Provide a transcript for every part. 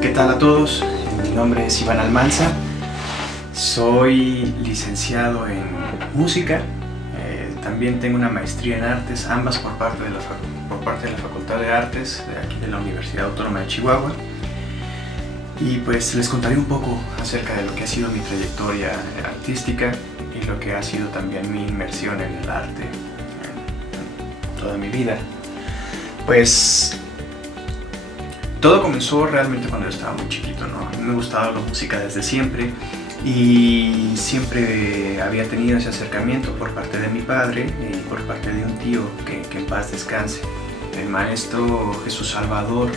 ¿Qué tal a todos? Mi nombre es Iván Almanza, soy licenciado en música, también tengo una maestría en artes, ambas por parte de la Facultad de Artes de aquí de la Universidad Autónoma de Chihuahua. Y pues les contaré un poco acerca de lo que ha sido mi trayectoria artística y lo que ha sido también mi inmersión en el arte en toda mi vida. Pues todo comenzó realmente cuando yo estaba muy chiquito, ¿no? A mí me gustaba la música desde siempre y siempre había tenido ese acercamiento por parte de mi padre y por parte de un tío que en paz descanse, el maestro Jesús Salvador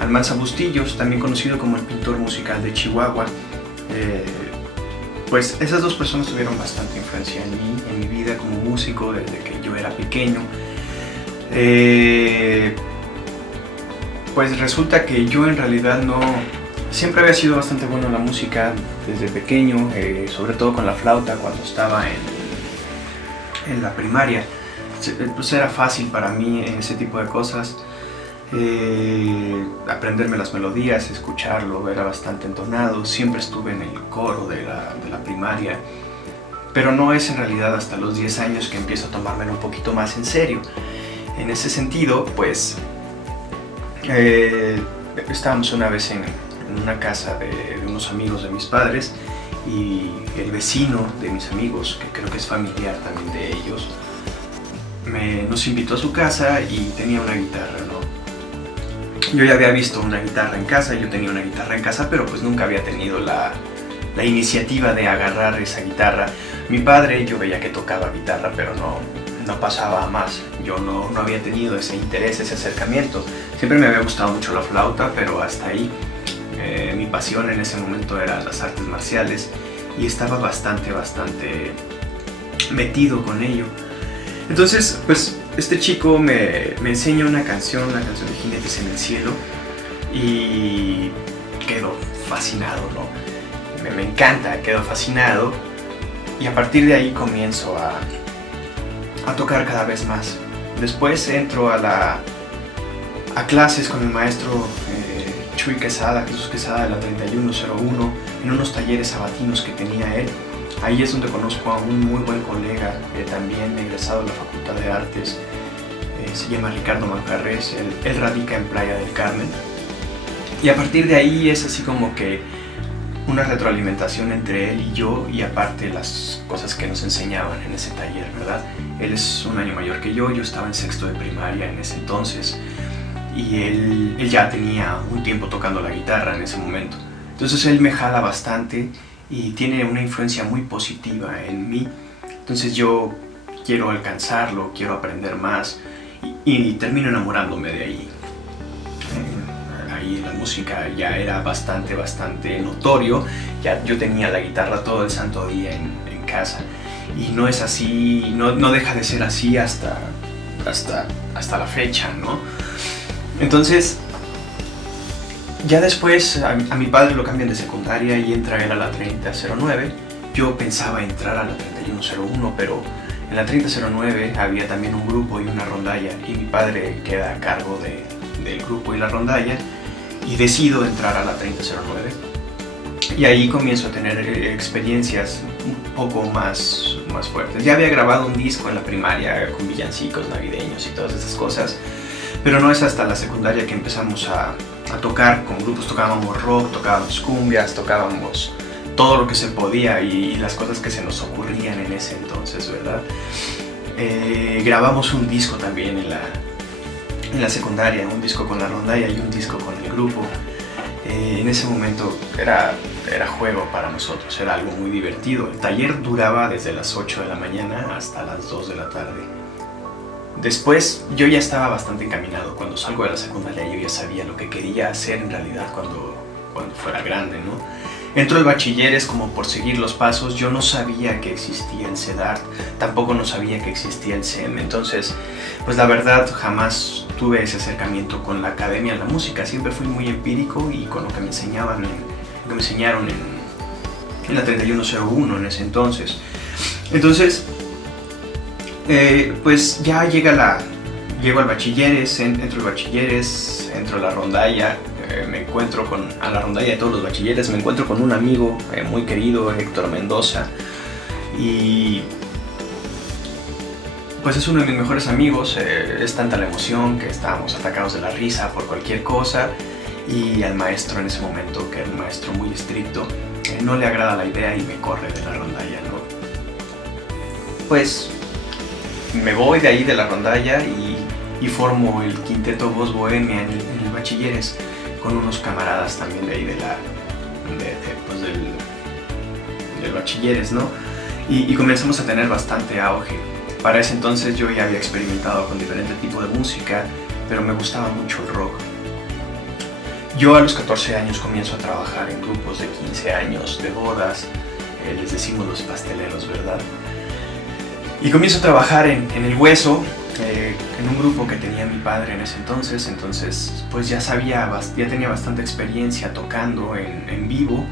Almanza Bustillos, también conocido como el pintor musical de Chihuahua. Pues esas dos personas tuvieron bastante influencia en mí, en mi vida como músico desde que yo era pequeño. Pues resulta que yo en realidad siempre había sido bastante bueno en la música desde pequeño, sobre todo con la flauta cuando estaba en la primaria. Pues era fácil para mí en ese tipo de cosas, aprenderme las melodías, escucharlo, era bastante entonado. Siempre estuve en el coro de la primaria, pero no es en realidad hasta los 10 años que empiezo a tomármelo un poquito más en serio. En ese sentido, pues estábamos una vez en una casa de unos amigos de mis padres y el vecino de mis amigos, que creo que es familiar también de ellos, nos invitó a su casa y tenía una guitarra, ¿no? Yo ya había visto una guitarra en casa, yo tenía una guitarra en casa, pero pues nunca había tenido la iniciativa de agarrar esa guitarra. Mi padre, yo veía que tocaba guitarra, pero no pasaba a más. Yo no había tenido ese interés, ese acercamiento. Siempre me había gustado mucho la flauta, pero hasta ahí. Mi pasión en ese momento eran las artes marciales y estaba bastante metido con ello. Entonces, pues este chico me enseña una canción de Jinetes en el Cielo y quedo fascinado, ¿no? Me encanta, quedo fascinado y a partir de ahí comienzo a tocar cada vez más. Después entro a clases con el maestro Jesús Quesada de la 3101 en unos talleres sabatinos que tenía él. Ahí es donde conozco a un muy buen colega, también egresado de la Facultad de Artes, se llama Ricardo Manjarres, él radica en Playa del Carmen. Y a partir de ahí es así como que una retroalimentación entre él y yo, y aparte las cosas que nos enseñaban en ese taller, ¿verdad? Él es un año mayor que yo estaba en sexto de primaria en ese entonces, y él ya tenía un tiempo tocando la guitarra en ese momento. Entonces él me jala bastante y tiene una influencia muy positiva en mí. Entonces yo quiero alcanzarlo, quiero aprender más y termino enamorándome de ahí. Ahí la música ya era bastante notorio, ya yo tenía la guitarra todo el santo día en casa y no es así, no deja de ser así hasta la fecha, ¿no? Entonces ya después a mi padre lo cambian de secundaria y entra él a la 3009. Yo pensaba entrar a la 3101, pero en la 3009 había también un grupo y una rondalla y mi padre queda a cargo del grupo y la rondalla y decido entrar a la 3009 y ahí comienzo a tener experiencias un poco más fuertes. Ya había grabado un disco en la primaria con villancicos navideños y todas esas cosas, pero no es hasta la secundaria que empezamos a tocar con grupos. Tocábamos rock, tocábamos cumbias, tocábamos todo lo que se podía y las cosas que se nos ocurrían en ese entonces, ¿verdad? Grabamos un disco también en la secundaria, un disco con la rondalla y un disco con el grupo. En ese momento era juego para nosotros, era algo muy divertido. El taller duraba desde las 8 de la mañana hasta las 2 de la tarde. Después yo ya estaba bastante encaminado. Cuando salgo de la secundaria yo ya sabía lo que quería hacer en realidad cuando fuera grande, ¿no? Entro al bachilleres como por seguir los pasos. Yo no sabía que existía el CEDART, tampoco no sabía que existía el CEM. Entonces, pues la verdad jamás tuve ese acercamiento con la academia de la música. Siempre fui muy empírico y con lo que me enseñaron en la 3101 en ese entonces. Entonces, Pues ya llego al bachilleres, entro al bachilleres, entro a la rondalla, a la rondalla de todos los bachilleres, me encuentro con un amigo muy querido, Héctor Mendoza, y pues es uno de mis mejores amigos. Es tanta la emoción que estábamos atacados de la risa por cualquier cosa, y al maestro en ese momento, que era un maestro muy estricto, no le agrada la idea y me corre de la rondalla, ¿no? Pues me voy de ahí de la rondalla y formo el quinteto Voz Bohemia en el bachilleres con unos camaradas también de ahí pues del bachilleres, ¿no? Y comenzamos a tener bastante auge. Para ese entonces yo ya había experimentado con diferentes tipos de música, pero me gustaba mucho el rock. Yo a los 14 años comienzo a trabajar en grupos de 15 años, de bodas, les decimos los pasteleros, ¿verdad? Y comienzo a trabajar en El Hueso, en un grupo que tenía mi padre en ese entonces, pues ya tenía bastante experiencia tocando en vivo.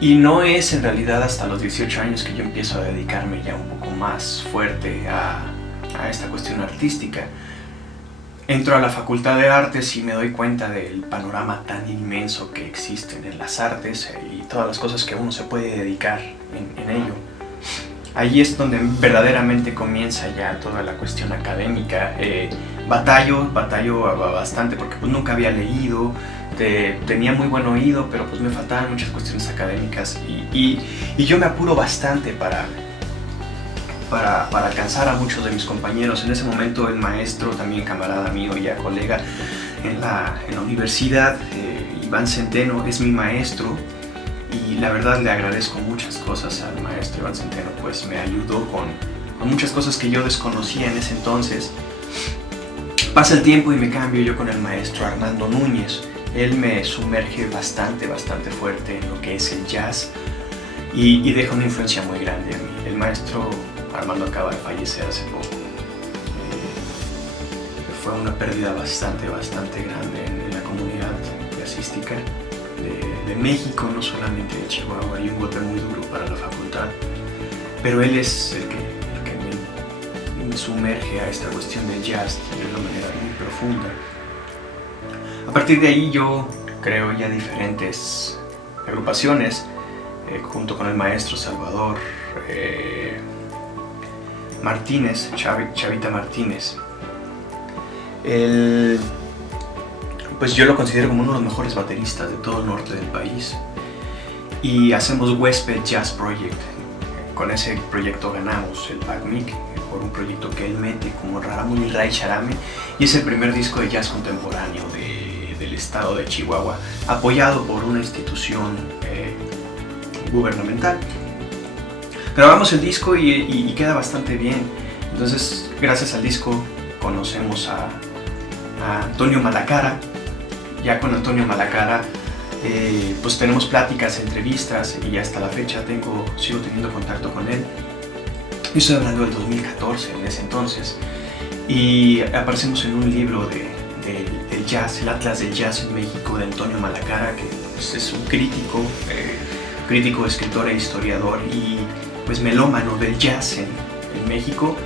Y no es en realidad hasta los 18 años que yo empiezo a dedicarme ya un poco más fuerte a esta cuestión artística. Entro a la Facultad de Artes y me doy cuenta del panorama tan inmenso que existen en las artes y todas las cosas que uno se puede dedicar en ello. Allí es donde verdaderamente comienza ya toda la cuestión académica. Batallo bastante porque pues nunca había leído, tenía muy buen oído, pero pues me faltaban muchas cuestiones académicas y yo me apuro bastante para alcanzar a muchos de mis compañeros. En ese momento el maestro, también camarada mío, ya colega en la universidad, Iván Centeno, es mi maestro. Y la verdad le agradezco muchas cosas al maestro Iván Centeno, pues me ayudó con muchas cosas que yo desconocía en ese entonces. Pasa el tiempo y me cambio yo con el maestro Armando Núñez. Él me sumerge bastante fuerte en lo que es el jazz y deja una influencia muy grande a mí. El maestro Armando acaba de fallecer hace poco. Fue una pérdida bastante grande en la comunidad jazzística de México, no solamente de Chihuahua, y un golpe muy duro para la facultad, pero él es el que me sumerge a esta cuestión del jazz de una manera muy profunda. A partir de ahí yo creo ya diferentes agrupaciones junto con el maestro Salvador Martínez, Chavita Martínez. Pues yo lo considero como uno de los mejores bateristas de todo el norte del país, y hacemos Huésped Jazz Project. Con ese proyecto ganamos el PACMIC por un proyecto que él mete como Raramuni Ray Charame, y es el primer disco de jazz contemporáneo del estado de Chihuahua, apoyado por una institución gubernamental. Grabamos el disco y queda bastante bien. Entonces, gracias al disco conocemos a Antonio Malacara. Ya con Antonio Malacara pues tenemos pláticas, entrevistas, y hasta la fecha sigo teniendo contacto con él. Yo estoy hablando del 2014, en ese entonces, y aparecemos en un libro del jazz, el Atlas del Jazz en México, de Antonio Malacara, que pues, es un crítico, escritor e historiador, y pues melómano del jazz en México.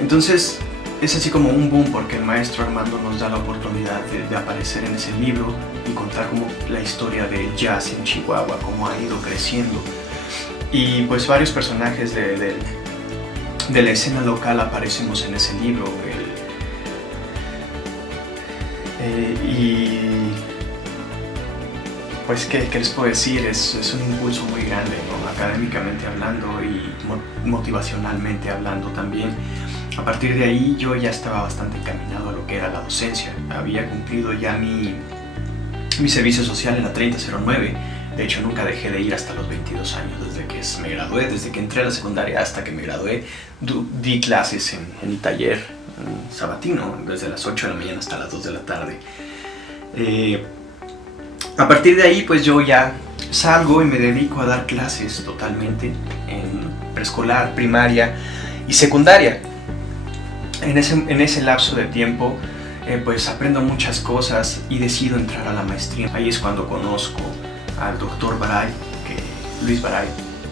Entonces es así como un boom, porque el maestro Armando nos da la oportunidad de aparecer en ese libro y contar como la historia del jazz en Chihuahua, cómo ha ido creciendo. Y pues varios personajes de la escena local aparecemos en ese libro. Y pues ¿qué les puedo decir? Es un impulso muy grande, ¿no? Académicamente hablando y motivacionalmente hablando también. A partir de ahí yo ya estaba bastante encaminado a lo que era la docencia. Había cumplido ya mi servicio social en la 3009. De hecho, nunca dejé de ir hasta los 22 años, desde que me gradué, desde que entré a la secundaria hasta que me gradué. Di clases en mi taller sabatino, desde las 8 de la mañana hasta las 2 de la tarde. A partir de ahí, pues yo ya salgo y me dedico a dar clases totalmente en preescolar, primaria y secundaria. En ese lapso de tiempo, pues aprendo muchas cosas y decido entrar a la maestría. Ahí es cuando conozco al doctor Baray, Luis Baray,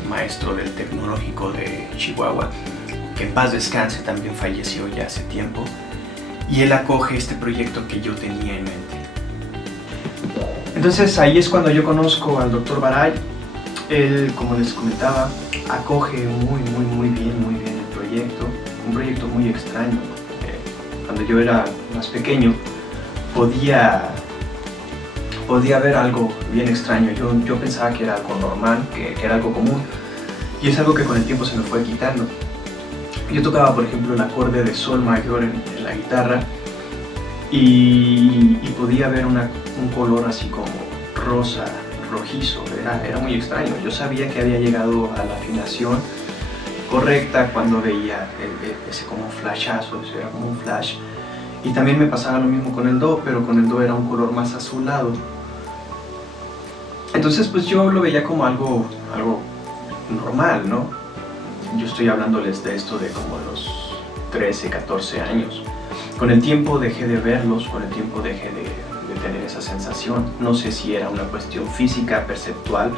maestro del Tecnológico de Chihuahua, que en paz descanse, también falleció ya hace tiempo, y él acoge este proyecto que yo tenía en mente. Entonces ahí es cuando yo conozco al Dr. Baray. Él, como les comentaba, acoge muy bien el proyecto, un proyecto muy extraño. Cuando yo era más pequeño podía ver algo bien extraño. Yo pensaba que era algo normal, que era algo común, y es algo que con el tiempo se me fue quitando. Yo tocaba, por ejemplo, el acorde de sol mayor en la guitarra y podía ver un color así como rosa, rojizo. Era muy extraño. Yo sabía que había llegado a la afinación correcta cuando veía ese como flashazo, era como un flash. Y también me pasaba lo mismo con el do, pero con el do era un color más azulado. Entonces pues yo lo veía como algo normal, ¿no? Yo estoy hablándoles de esto de como los 13, 14 años. Con el tiempo dejé de verlos, con el tiempo dejé de tener esa sensación. No sé si era una cuestión física, perceptual,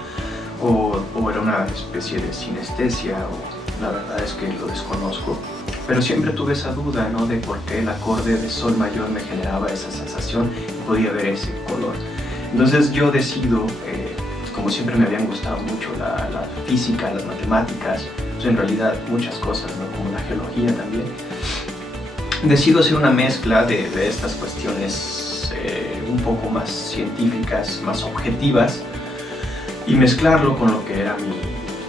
o era una especie de sinestesia, o la verdad es que lo desconozco. Pero siempre tuve esa duda, ¿no?, de por qué el acorde de sol mayor me generaba esa sensación y podía ver ese color. Entonces yo decido, como siempre me habían gustado mucho la física, las matemáticas, pues en realidad muchas cosas, ¿no?, como la geología también, decido hacer una mezcla de estas cuestiones un poco más científicas, más objetivas, y mezclarlo con lo que era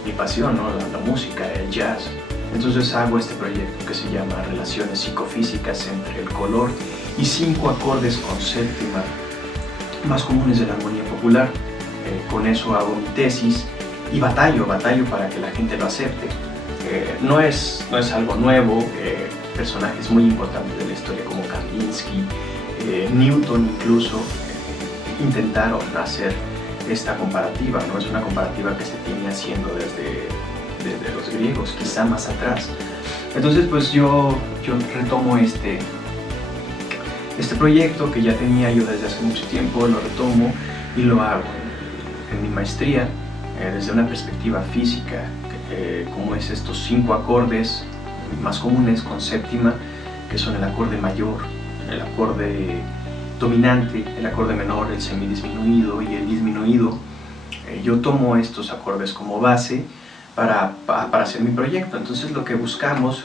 mi pasión, ¿no?, la música, el jazz. Entonces hago este proyecto que se llama Relaciones Psicofísicas entre el color y 5 acordes con séptima más comunes de la armonía popular. Con eso hago mi tesis y batallo para que la gente lo acepte. No es algo nuevo. Personajes muy importantes de la historia como Kandinsky, Newton incluso, intentaron hacer esta comparativa, ¿no? Es una comparativa que se tiene haciendo desde los griegos, quizá más atrás. Entonces pues yo retomo este proyecto que ya tenía yo desde hace mucho tiempo, lo retomo y lo hago en mi maestría desde una perspectiva física, como es estos 5 acordes más comunes con séptima, que son el acorde mayor, el acorde dominante, el acorde menor, el semidisminuido y el disminuido. Yo tomo estos acordes como base para hacer mi proyecto. Entonces lo que buscamos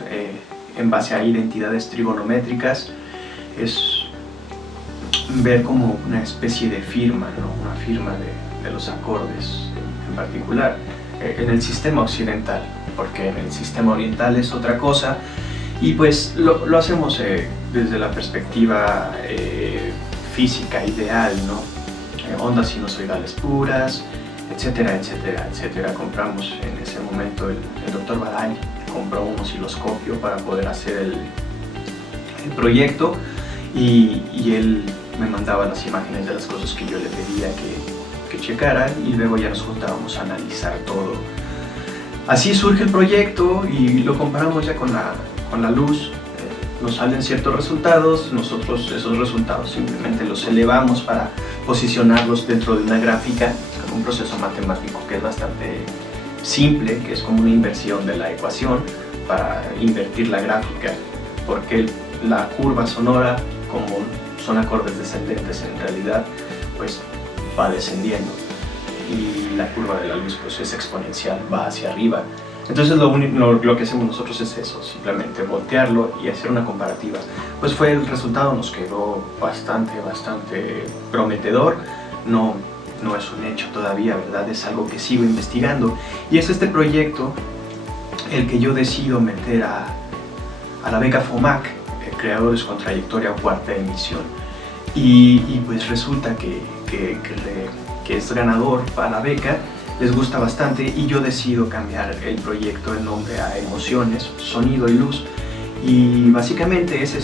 en base a identidades trigonométricas es ver como una especie de firma, ¿no?, una firma de los acordes en particular en el sistema occidental, porque en el sistema oriental es otra cosa, y pues lo hacemos desde la perspectiva física ideal, ¿no? Ondas sinusoidales puras, etcétera, etcétera, etcétera. Compramos en ese momento, el Dr. Baray compró un osciloscopio para poder hacer el proyecto, y él me mandaba las imágenes de las cosas que yo le pedía que checara, y luego ya nos juntábamos a analizar todo. Así surge el proyecto y lo comparamos ya con la luz. Nos salen ciertos resultados, nosotros esos resultados simplemente los elevamos para posicionarlos dentro de una gráfica con un proceso matemático que es bastante simple, que es como una inversión de la ecuación para invertir la gráfica, porque la curva sonora, como son acordes descendentes en realidad, pues va descendiendo, y la curva de la luz pues es exponencial, va hacia arriba. Entonces lo que hacemos nosotros es eso, simplemente voltearlo y hacer una comparativa. Pues el resultado nos quedó bastante prometedor. No es un hecho todavía, ¿verdad? Es algo que sigo investigando, y es este proyecto el que yo decido meter a la beca FOMAC, Creadores con Trayectoria Cuarta Emisión, y pues resulta que es ganador para la beca. Les gusta bastante, y yo decido cambiar el proyecto, el nombre, a Emociones, Sonido y Luz, y básicamente es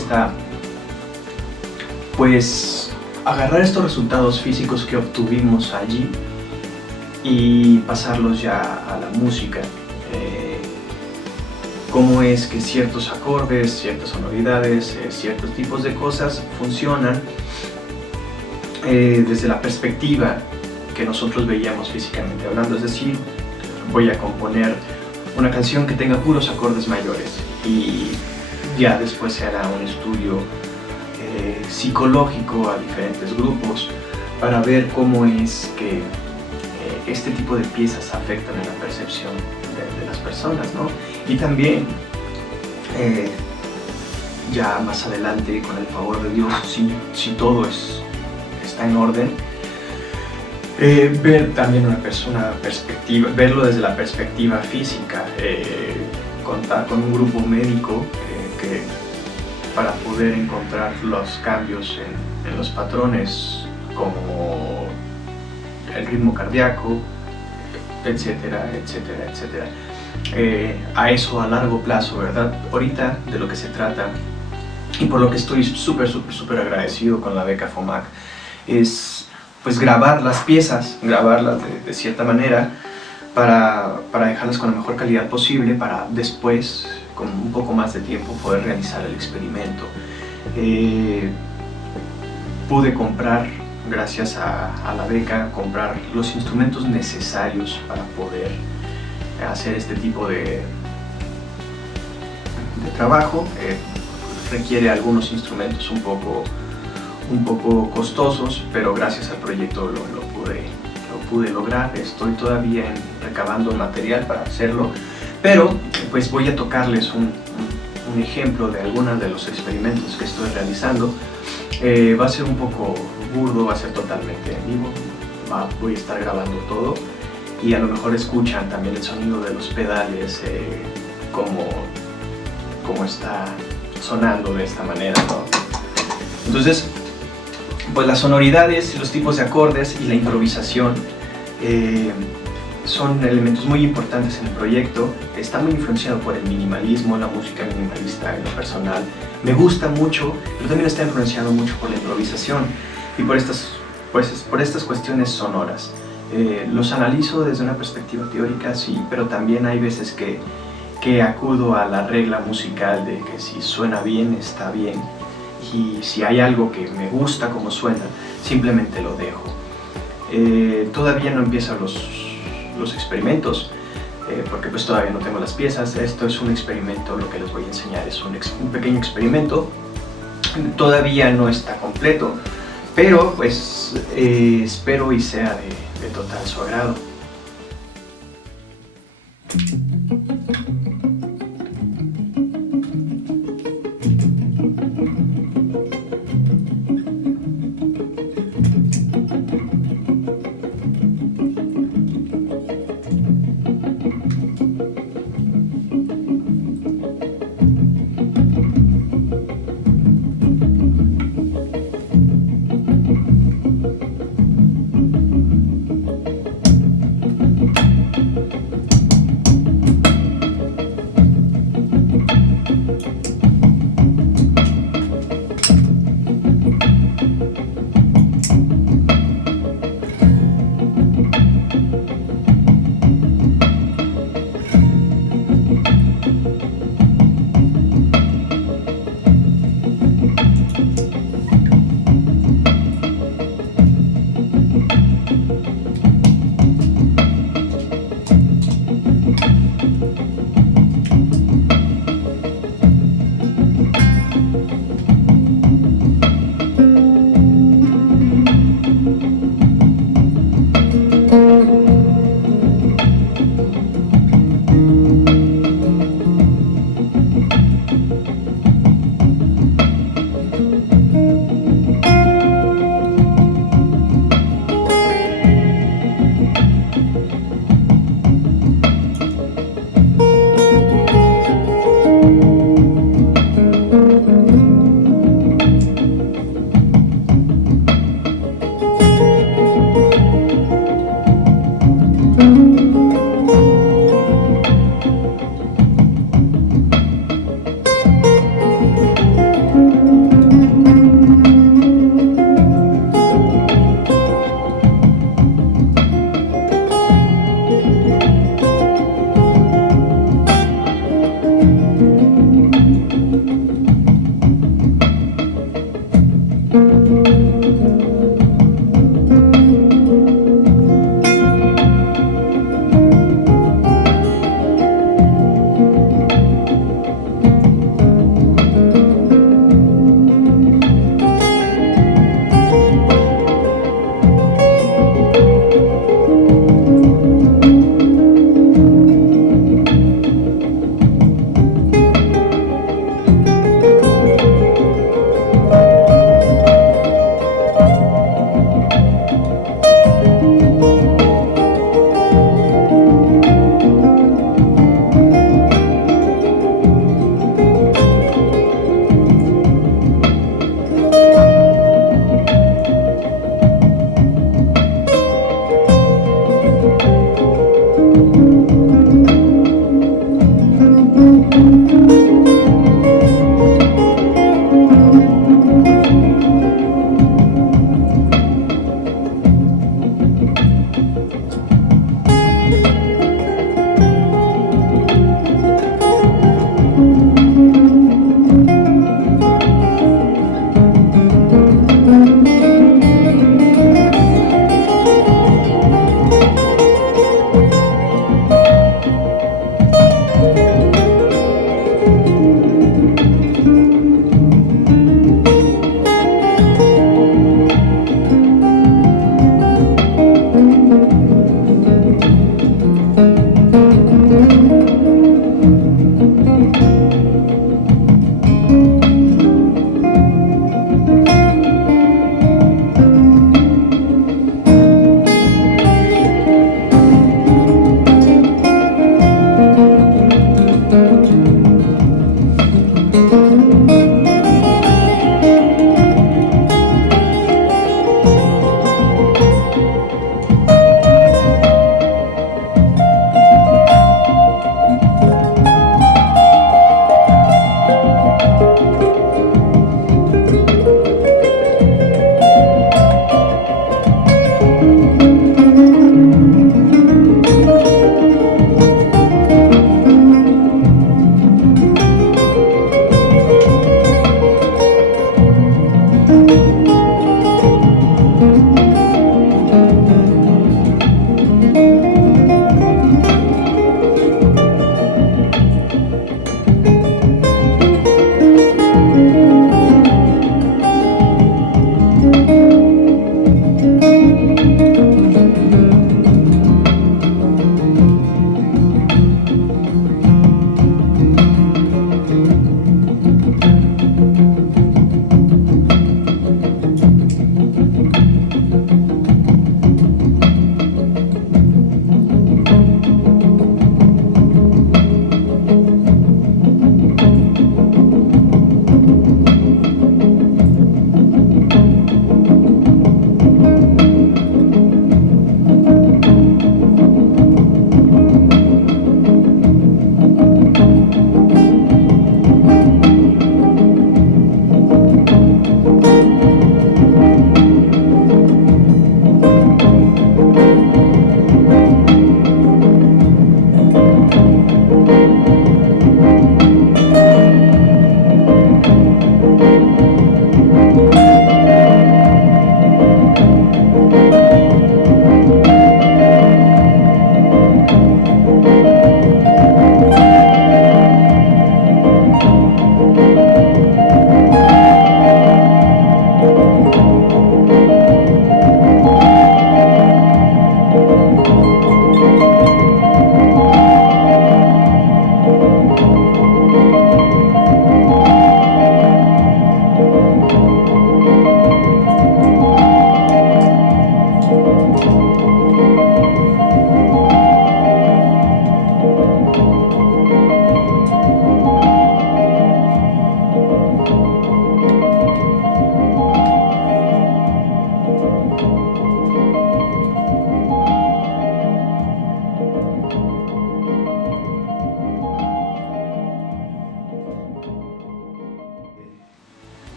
pues agarrar estos resultados físicos que obtuvimos allí y pasarlos ya a la música. Cómo es que ciertos acordes, ciertas sonoridades, ciertos tipos de cosas funcionan desde la perspectiva que nosotros veíamos físicamente hablando, es decir, voy a componer una canción que tenga puros acordes mayores y ya después se hará un estudio psicológico a diferentes grupos para ver cómo es que este tipo de piezas afectan en la percepción de las personas, ¿no? Y también ya más adelante, con el favor de Dios, si todo está en orden, ver también una perspectiva, verlo desde la perspectiva física, contar con un grupo médico para poder encontrar los cambios en los patrones como el ritmo cardíaco, etcétera, etcétera, etcétera. A eso a largo plazo, ¿verdad? Ahorita de lo que se trata, y por lo que estoy súper agradecido con la beca FOMAC, es pues grabar las piezas, grabarlas de cierta manera para dejarlas con la mejor calidad posible, para después, con un poco más de tiempo, poder realizar el experimento. Pude comprar, gracias a la beca, comprar los instrumentos necesarios para poder hacer este tipo de trabajo. Requiere algunos instrumentos un poco costosos, pero gracias al proyecto lo pude lograr. Estoy todavía recabando material para hacerlo, pero pues voy a tocarles un ejemplo de algunos de los experimentos que estoy realizando. Va a ser un poco burdo, va a ser totalmente en vivo, voy a estar grabando todo y a lo mejor escuchan también el sonido de los pedales, como está sonando de esta manera, ¿no? Entonces, pues las sonoridades, los tipos de acordes y la improvisación son elementos muy importantes en el proyecto. Está muy influenciado por el minimalismo, la música minimalista en lo personal. Me gusta mucho, pero también está influenciado mucho por la improvisación y por estas cuestiones sonoras. Los analizo desde una perspectiva teórica, sí, pero también hay veces que acudo a la regla musical de que si suena bien, está bien. Y si hay algo que me gusta como suena, simplemente lo dejo. Todavía no empiezan los experimentos, porque pues todavía no tengo las piezas. Esto es un experimento, lo que les voy a enseñar es un pequeño experimento. Todavía no está completo, pero pues espero y sea de total su agrado.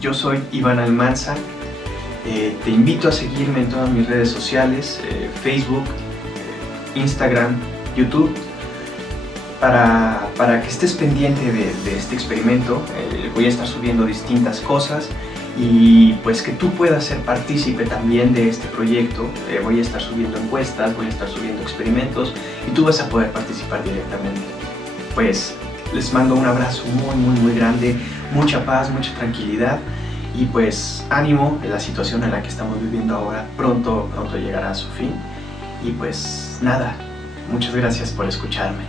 Yo soy Iván Almanza. Te invito a seguirme en todas mis redes sociales, Facebook, Instagram, YouTube, para que estés pendiente de este experimento. Voy a estar subiendo distintas cosas y pues que tú puedas ser partícipe también de este proyecto. Voy a estar subiendo encuestas, voy a estar subiendo experimentos y tú vas a poder participar directamente. Pues les mando un abrazo muy grande, mucha paz, mucha tranquilidad y pues ánimo. La situación en la que estamos viviendo ahora pronto llegará a su fin y pues nada, muchas gracias por escucharme.